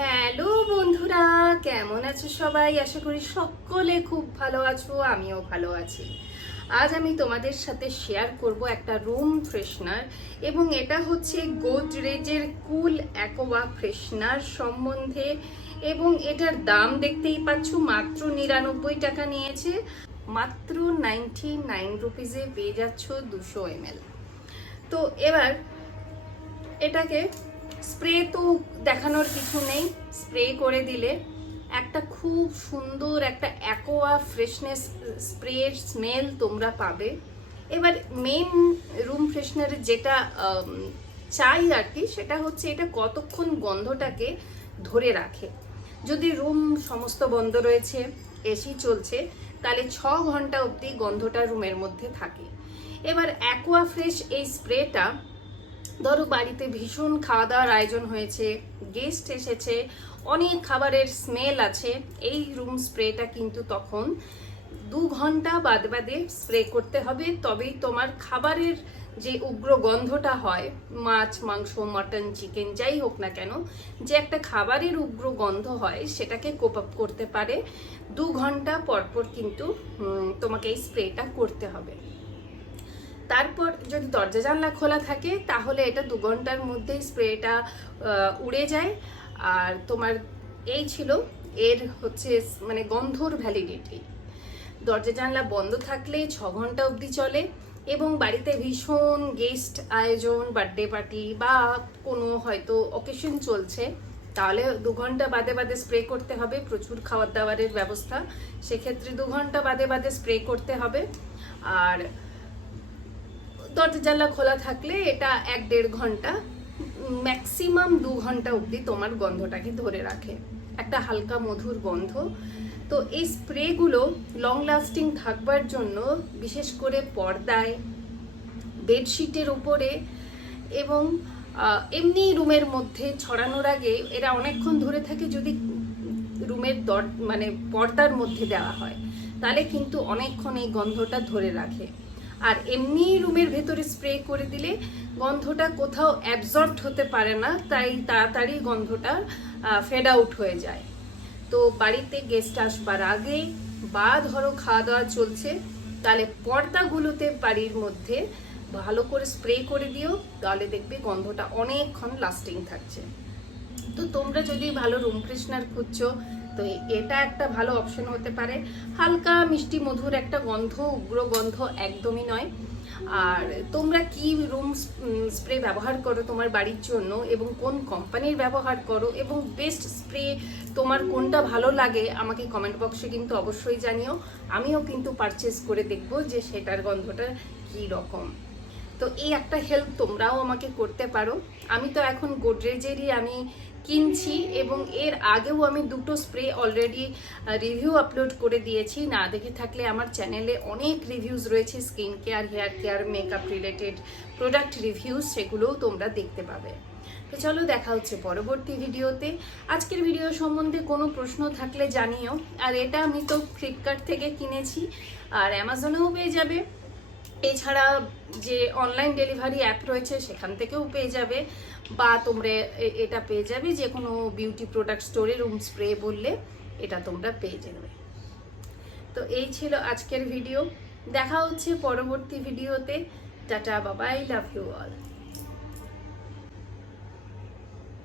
Hello বন্ধুরা, কেমন আছো সবাই? আশা করি সকলে খুব ভালো আছো, আমিও ভালো আছি। আজ আমি তোমাদের সাথে শেয়ার করব একটা রুম ফ্রেশনার, এবং এটা হচ্ছে গোদরেজের কুল অ্যাকোয়া ফ্রেশনার সম্বন্ধে। এবং এটার দাম দেখতেই পাচ্ছ, মাত্র 99 টাকা নিয়েছে। মাত্র 99 রুপিজে পেয়ে যাচ্ছ 200 ml। তো এবার এটাকে স্প্রে তো দেখানোর কিছু নেই, স্প্রে করে দিলে একটা খুব সুন্দর একটা অ্যাকোয়া ফ্রেশনেস স্প্রের স্মেল তোমরা পাবে। এবার মেন রুম ফ্রেশনারের যেটা চাই আর কি, সেটা হচ্ছে এটা কতক্ষণ গন্ধটাকে ধরে রাখে। যদি রুম সমস্ত বন্ধ রয়েছে, এসি চলছে, তাহলে 6 ঘন্টা অবধি গন্ধটা রুমের মধ্যে থাকে। এবার অ্যাকোয়া ফ্রেশ এই স্প্রেটা, ধরো বাড়িতে ভীষণ খাওয়া দাওয়ার আয়োজন হয়েছে, গেস্ট এসেছে, অনেক খাবারের স্মেল আছে, এই রুম স্প্রেটা কিন্তু তখন 2 ঘন্টা বাদে বাদে স্প্রে করতে হবে। তবেই তোমার খাবারের যে উগ্র গন্ধটা হয়, মাছ মাংস মটন চিকেন যাই হোক না কেন, যে একটা খাবারের উগ্র গন্ধ হয়, সেটাকে কোপ আপ করতে পারে। 2 ঘন্টা পর পর কিন্তু তোমাকে এই স্প্রেটা করতে হবে। তারপর যদি দরজা জানলা খোলা থাকে, তাহলে এটা 2 ঘন্টার মধ্যেই স্প্রেটা উড়ে যায়। আর তোমার এই ছিল এর হচ্ছে মানে গন্ধর ভ্যালিডিটি। দরজা জানলা বন্ধ থাকলে 6 ঘন্টা অবধি চলে। এবং বাড়িতে ভীষণ গেস্ট আয়োজন, বার্থডে পার্টি বা কোনো হয়তো অকেশন চলছে, তাহলে 2 ঘন্টা বাদে বাদে স্প্রে করতে হবে। প্রচুর খাবার দাবারের ব্যবস্থা, সেক্ষেত্রে 2 ঘন্টা বাদে বাদে স্প্রে করতে হবে। আর দরজা জানলা খোলা থাকলে এটা 1-1.5 ঘন্টা, ম্যাক্সিমাম 2 ঘন্টা অবধি তোমার গন্ধটাকে ধরে রাখে, একটা হালকা মধুর গন্ধ। তো এই স্প্রেগুলো লং লাস্টিং থাকবার জন্য বিশেষ করে পর্দায়, বেডশিটের উপরে এবং এমনি রুমের মধ্যে ছড়ানোর আগে এরা অনেকক্ষণ ধরে থাকে। যদি রুমের মানে পর্দার মধ্যে দেওয়া হয়, তাহলে কিন্তু অনেকক্ষণ এই গন্ধটা ধরে রাখে। আর এমনি রুমের ভেতরে স্প্রে করে দিলে গন্ধটা কোথাও অ্যাবজর্ব হতে পারে না, তাই তাড়াতাড়ি গন্ধটা ফেড আউট হয়ে যায়। তো বাড়িতে গেস্ট আসবার আগে বা ধরো খাওয়া দাওয়া চলছে, তাহলে পর্দাগুলোতে বাড়ির মধ্যে ভালো করে স্প্রে করে দিও, তাহলে দেখবে গন্ধটা অনেকক্ষণ লাস্টিং থাকছে। তো তোমরা যদি ভালো রুম ফ্রেশনার খুঁজছো, তো এটা একটা ভালো অপশন হতে পারে। হালকা মিষ্টি মধুর একটা গন্ধ, উগ্র গন্ধ একদমই নয়। আর তোমরা কি রুম স্প্রে ব্যবহার করো তোমার বাড়ির জন্য, এবং কোন কোম্পানির ব্যবহার করো, এবং বেস্ট স্প্রে তোমার কোনটা ভালো লাগে, আমাকে কমেন্ট বক্সে কিন্তু অবশ্যই জানিও। আমিও কিন্তু পারচেস করে দেখবো যে সেটার গন্ধটা কি রকম। তো এই একটা হেল্প তোমরাও আমাকে করতে পারো। আমি তো এখন গোদরেজেরই আমি কিনছি, এবং এর আগেও আমি 2টো স্প্রে অলরেডি রিভিউ আপলোড করে দিয়েছি। না দেখে থাকলে আমার চ্যানেলে অনেক রিভিউজ রয়েছে, skin care, hair care, makeup related product reviews, সেগুলোও তোমরা দেখতে পাবে। তো চলো, দেখা হচ্ছে পরবর্তী ভিডিওতে। আজকের ভিডিও সম্বন্ধে কোনো প্রশ্ন থাকলে জানিও। আর এটা আমি তো ফ্লিপকার্ট থেকে কিনেছি, আর অ্যামাজনেও পেয়ে যাবে। এছাড়া যে অনলাইন ডেলিভারি অ্যাপ রয়েছে, সেখান থেকেও পেয়ে যাবে, বা তোমরা এটা পেয়ে যাবে যে কোনো বিউটি প্রোডাক্ট স্টোরে রুম স্প্রে বললে এটা তোমরা পেয়ে যাবে। তো এই ছিল আজকের ভিডিও, দেখা হচ্ছে পরবর্তী ভিডিওতে। টাটা, বাবাই, লাভ ইউ অল।